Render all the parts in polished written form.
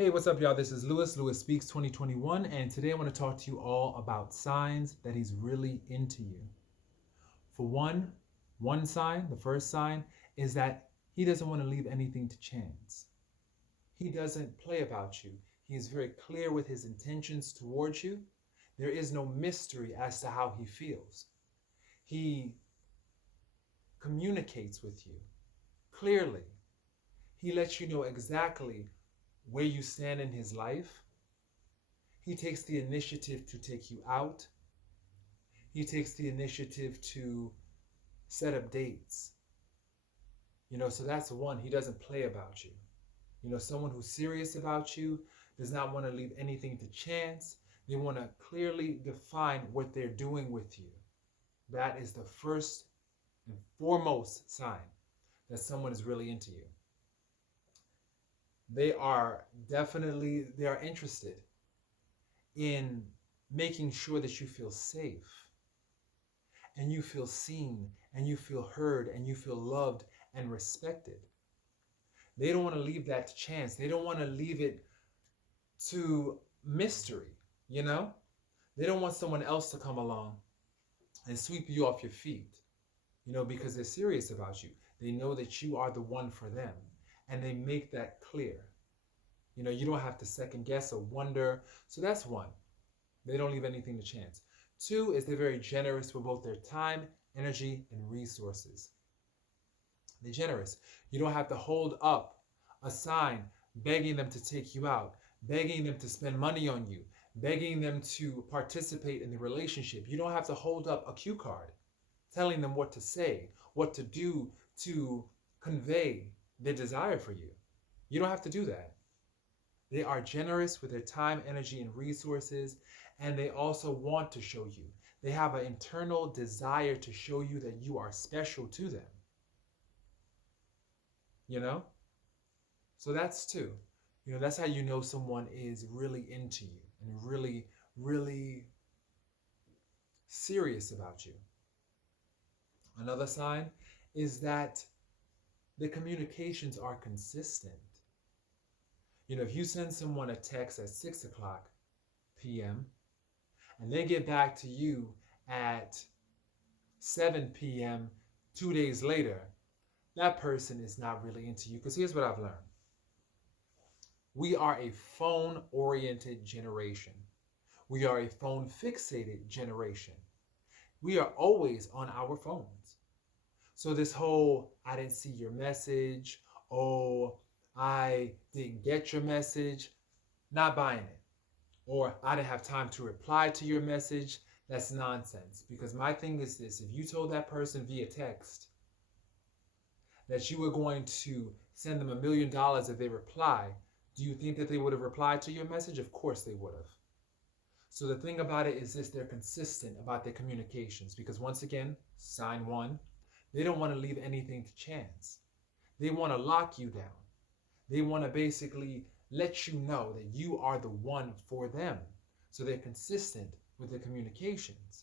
Hey, what's up, y'all? This is Lewis Speaks 2021, and today I want to talk to you all about signs that he's really into you. For one sign, the first sign, is that he doesn't want to leave anything to chance. He doesn't play about you. He is very clear with his intentions towards you. There is no mystery as to how he feels. He communicates with you clearly. He lets you know exactly where you stand in his life. He takes the initiative to take you out. He takes the initiative to set up dates. So that's one. He doesn't play about you. Someone who's serious about you does not want to leave anything to chance. They want to clearly define what they're doing with you. That is the first and foremost sign that someone is really into you. They are interested in making sure that you feel safe and you feel seen and you feel heard and you feel loved and respected. They don't want to leave that to chance. They don't want to leave it to mystery, They don't want someone else to come along and sweep you off your feet, because they're serious about you. They know that you are the one for them. And they make that clear. You don't have to second guess or wonder. So that's one. They don't leave anything to chance. Two is they're very generous with both their time, energy, and resources. They're generous. You don't have to hold up a sign begging them to take you out, begging them to spend money on you, begging them to participate in the relationship. You don't have to hold up a cue card telling them what to say, what to do to convey their desire for you. You don't have to do that. They are generous with their time, energy, and resources, and they also want to show you. They have an internal desire to show you that you are special to them. So that's two. That's how you know someone is really into you and really, really serious about you. Another sign is that the communications are consistent. If you send someone a text at 6 o'clock p.m. and they get back to you at 7 p.m. 2 days later, that person is not really into you. Because here's what I've learned. We are a phone-oriented generation. We are a phone-fixated generation. We are always on our phones. So this whole, I didn't see your message, oh, I didn't get your message, not buying it. Or I didn't have time to reply to your message, that's nonsense. Because my thing is this, if you told that person via text that you were going to send them $1 million if they reply, do you think that they would have replied to your message? Of course they would have. So the thing about it is this, they're consistent about their communications. Because once again, sign one, they don't want to leave anything to chance. They want to lock you down. They want to basically let you know that you are the one for them. So they're consistent with their communications.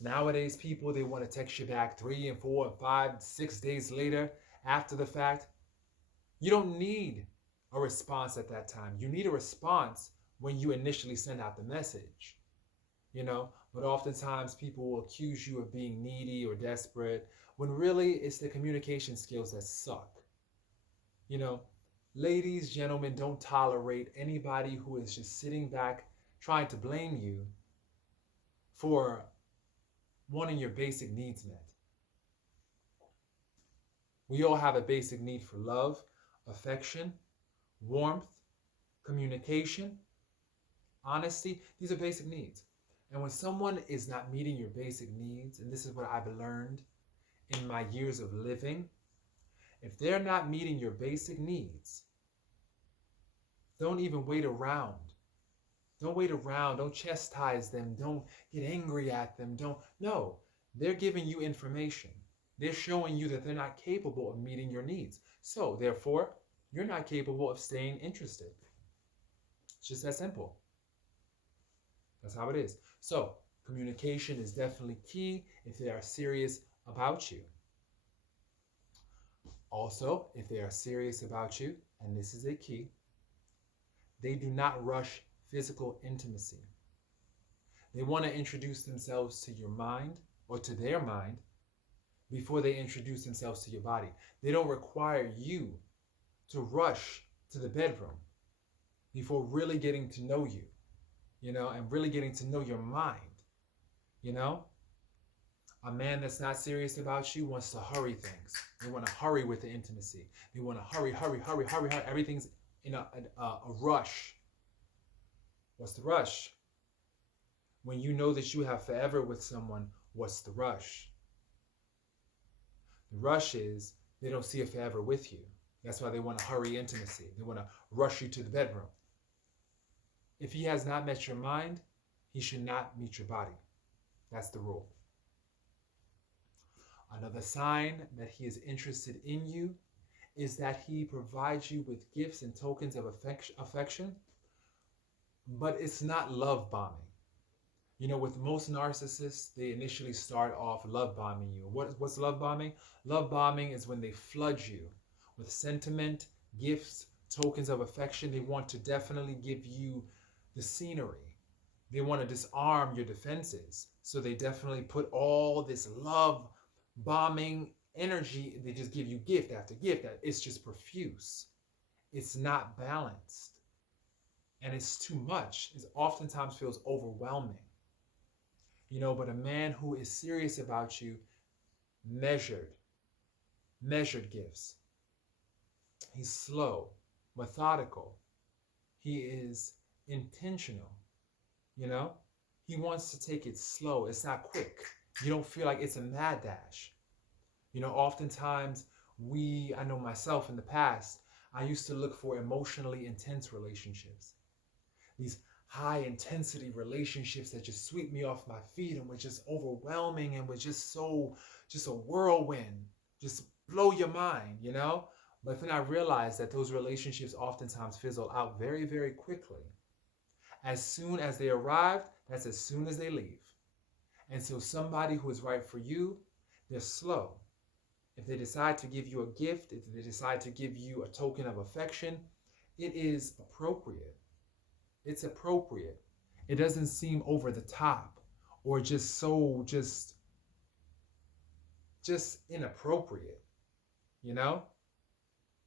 Nowadays people, they want to text you back 3 and 4 and 5, 6 days later after the fact. You don't need a response at that time. You need a response when you initially send out the message. But oftentimes people will accuse you of being needy or desperate when really it's the communication skills that suck. Ladies, gentlemen, don't tolerate anybody who is just sitting back trying to blame you for wanting your basic needs met. We all have a basic need for love, affection, warmth, communication, honesty. These are basic needs. And when someone is not meeting your basic needs, and this is what I've learned in my years of living, if they're not meeting your basic needs, don't even wait around. Don't wait around. Don't chastise them. Don't get angry at them. No, they're giving you information. They're showing you that they're not capable of meeting your needs. So therefore, you're not capable of staying interested. It's just that simple. That's how it is. So communication is definitely key if they are serious about you. Also, if they are serious about you, and this is a key, they do not rush physical intimacy. They want to introduce themselves to your mind or to their mind before they introduce themselves to your body. They don't require you to rush to the bedroom before really getting to know you, and really getting to know your mind, A man that's not serious about you wants to hurry things. They want to hurry with the intimacy. They want to hurry. Everything's in a rush. What's the rush? When you know that you have forever with someone, what's the rush? The rush is they don't see a forever with you. That's why they want to hurry intimacy. They want to rush you to the bedroom. If he has not met your mind, he should not meet your body. That's the rule. Another sign that he is interested in you is that he provides you with gifts and tokens of affection, but it's not love bombing. With most narcissists, they initially start off love bombing you. What's love bombing? Love bombing is when they flood you with sentiment, gifts, tokens of affection. They want to definitely give you the scenery. They want to disarm your defenses. So they definitely put all this love bombing energy. They just give you gift after gift. It's just profuse. It's not balanced. And it's too much. It oftentimes feels overwhelming. But a man who is serious about you, measured gifts. He's slow, methodical. He is intentional. He wants to take it slow. It's not quick. You don't feel like it's a mad dash. Oftentimes I know myself in the past, I used to look for emotionally intense relationships. These high intensity relationships that just sweep me off my feet and were just overwhelming and was just a whirlwind, just blow your mind, But then I realized that those relationships oftentimes fizzle out very, very quickly. As soon as they arrive, that's as soon as they leave. And so somebody who is right for you, they're slow. If they decide to give you a gift, if they decide to give you a token of affection, it is appropriate. It's appropriate. It doesn't seem over the top or just inappropriate,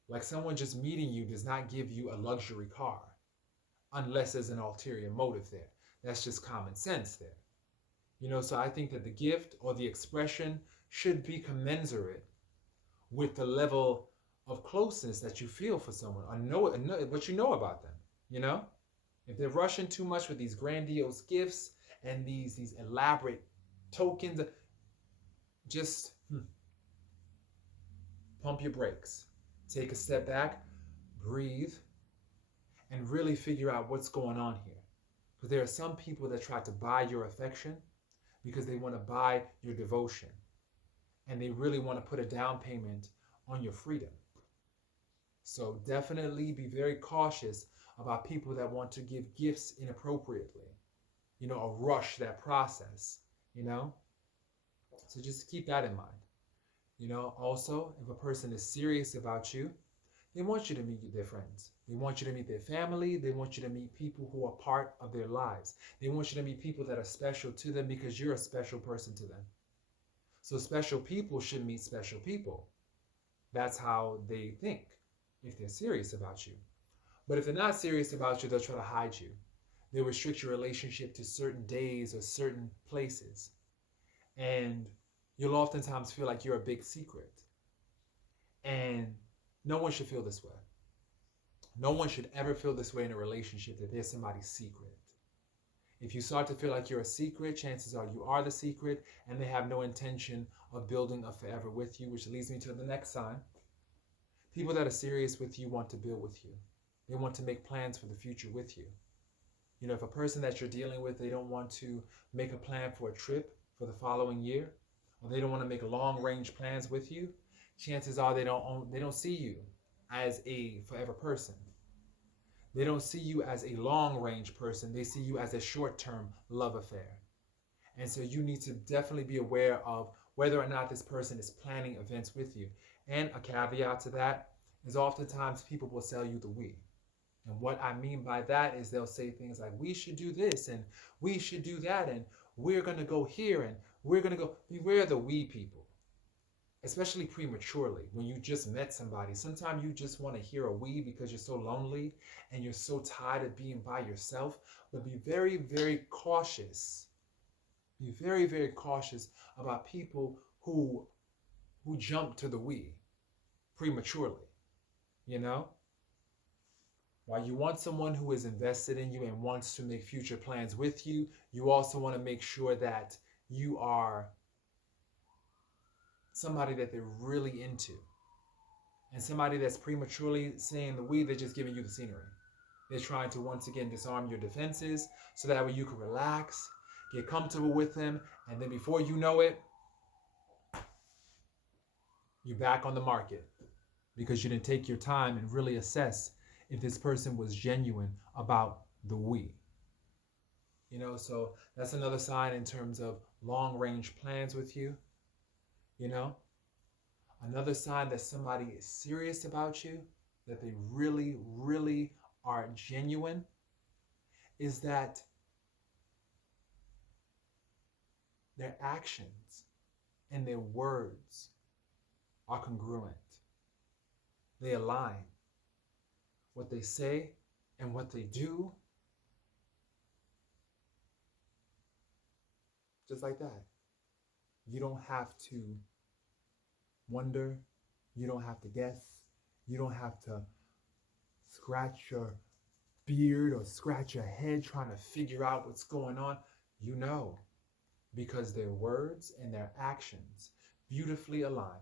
Like someone just meeting you does not give you a luxury car unless there's an ulterior motive there. That's just common sense there. So I think that the gift or the expression should be commensurate with the level of closeness that you feel for someone or know what you know about them, If they're rushing too much with these grandiose gifts and these elaborate tokens, just pump your brakes. Take a step back, breathe, and really figure out what's going on here. Because there are some people that try to buy your affection because they want to buy your devotion. And they really want to put a down payment on your freedom. So definitely be very cautious about people that want to give gifts inappropriately, rush that process, So just keep that in mind. Also, if a person is serious about you, they want you to meet their friends. They want you to meet their family. They want you to meet people who are part of their lives. They want you to meet people that are special to them because you're a special person to them. So special people should meet special people. That's how they think if they're serious about you. But if they're not serious about you, they'll try to hide you. They'll restrict your relationship to certain days or certain places. And you'll oftentimes feel like you're a big secret. And no one should feel this way. No one should ever feel this way in a relationship, that there's somebody's secret. If you start to feel like you're a secret, chances are you are the secret, and they have no intention of building a forever with you, which leads me to the next sign. People that are serious with you want to build with you. They want to make plans for the future with you. If a person that you're dealing with, they don't want to make a plan for a trip for the following year, or they don't want to make long-range plans with you, chances are they don't see you as a forever person. They don't see you as a long-range person. They see you as a short-term love affair. And so you need to definitely be aware of whether or not this person is planning events with you. And a caveat to that is oftentimes people will sell you the we. And what I mean by that is they'll say things like, we should do this and we should do that and we're going to go here and we're going to go. Beware the we people, especially prematurely when you just met somebody. Sometimes you just want to hear a we because you're so lonely and you're so tired of being by yourself. But be very, very cautious. Be very, very cautious about people who jump to the we prematurely, you know? While you want someone who is invested in you and wants to make future plans with you, you also want to make sure that you are somebody that they're really into. And somebody that's prematurely saying the we, they're just giving you the scenery. They're trying to once again disarm your defenses so that way you can relax, get comfortable with them, and then before you know it, you're back on the market because you didn't take your time and really assess if this person was genuine about the we. You know, so that's another sign in terms of long range plans with you. You know, another sign that somebody is serious about you, that they really, really are genuine, is that their actions and their words are congruent. They align. What they say and what they do, just like that. You don't have to wonder. You don't have to guess. You don't have to scratch your beard or scratch your head trying to figure out what's going on. You know, because their words and their actions beautifully align.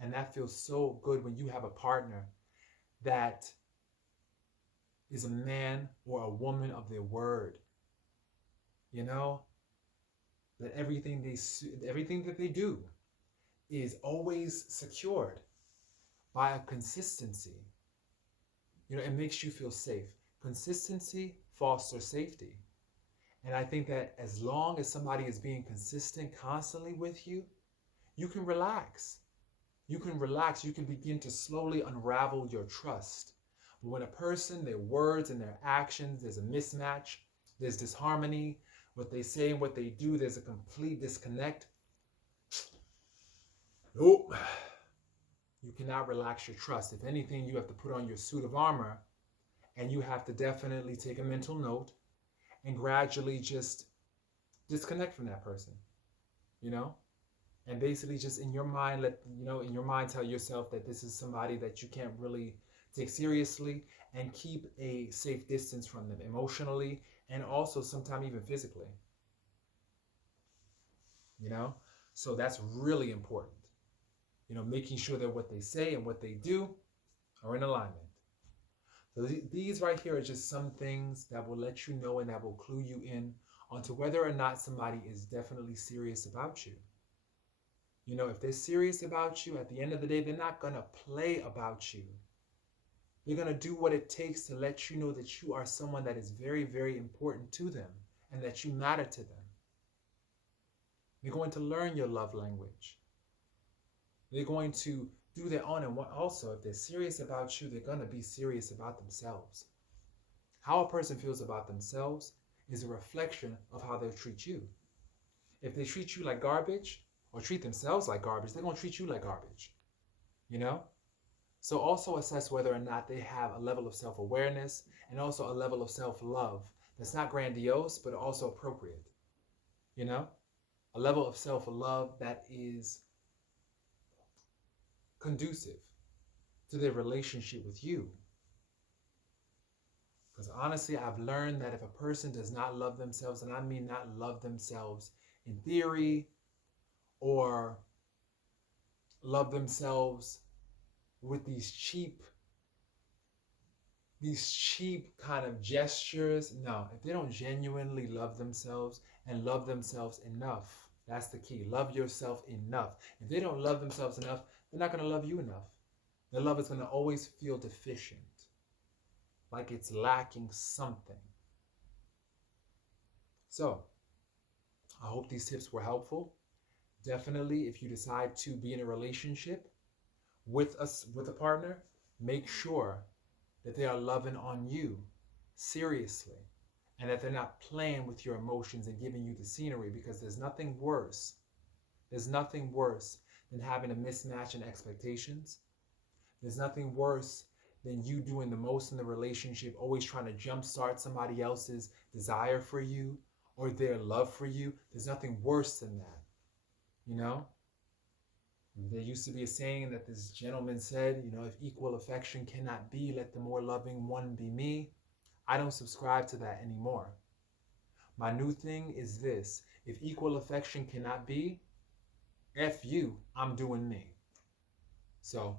And that feels so good when you have a partner that is a man or a woman of their word. You know, that everything that they do is always secured by a consistency. You know, it makes you feel safe. Consistency fosters safety. And I think that as long as somebody is being consistent constantly with you, you can relax. You can relax. You can begin to slowly unravel your trust. But when a person, their words and their actions, there's a mismatch, there's disharmony, what they say and what they do, there's a complete disconnect. Nope. You cannot relax your trust. If anything, you have to put on your suit of armor and you have to definitely take a mental note and gradually just disconnect from that person, you know? And basically just in your mind, tell yourself that this is somebody that you can't really take seriously and keep a safe distance from them emotionally and also sometimes even physically, you know? So that's really important, you know, making sure that what they say and what they do are in alignment. So these right here are just some things that will let you know and that will clue you in onto whether or not somebody is definitely serious about you. You know, if they're serious about you, at the end of the day, they're not going to play about you. They're going to do what it takes to let you know that you are someone that is very, very important to them and that you matter to them. They're going to learn your love language. They're going to do their own. And also, if they're serious about you, they're going to be serious about themselves. How a person feels about themselves is a reflection of how they'll treat you. If they treat you like garbage, or treat themselves like garbage, they're going to treat you like garbage, you know? So also assess whether or not they have a level of self-awareness and also a level of self-love that's not grandiose, but also appropriate, you know? A level of self-love that is conducive to their relationship with you. Because honestly, I've learned that if a person does not love themselves, and I mean not love themselves in theory, or love themselves with these cheap kind of gestures. No, if they don't genuinely love themselves and love themselves enough, that's the key. Love yourself enough. If they don't love themselves enough, they're not going to love you enough. Their love is going to always feel deficient, like it's lacking something. So, I hope these tips were helpful. Definitely, if you decide to be in a relationship with a partner, make sure that they are loving on you seriously and that they're not playing with your emotions and giving you the scenery, because there's nothing worse. There's nothing worse than having a mismatch in expectations. There's nothing worse than you doing the most in the relationship, always trying to jumpstart somebody else's desire for you or their love for you. There's nothing worse than that. You know? There used to be a saying that this gentleman said, if equal affection cannot be, let the more loving one be me. I don't subscribe to that anymore. My new thing is this: if equal affection cannot be, F you, I'm doing me. So,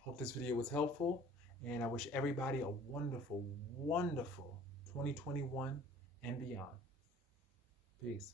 hope this video was helpful, and I wish everybody a wonderful, wonderful 2021 and beyond. Peace.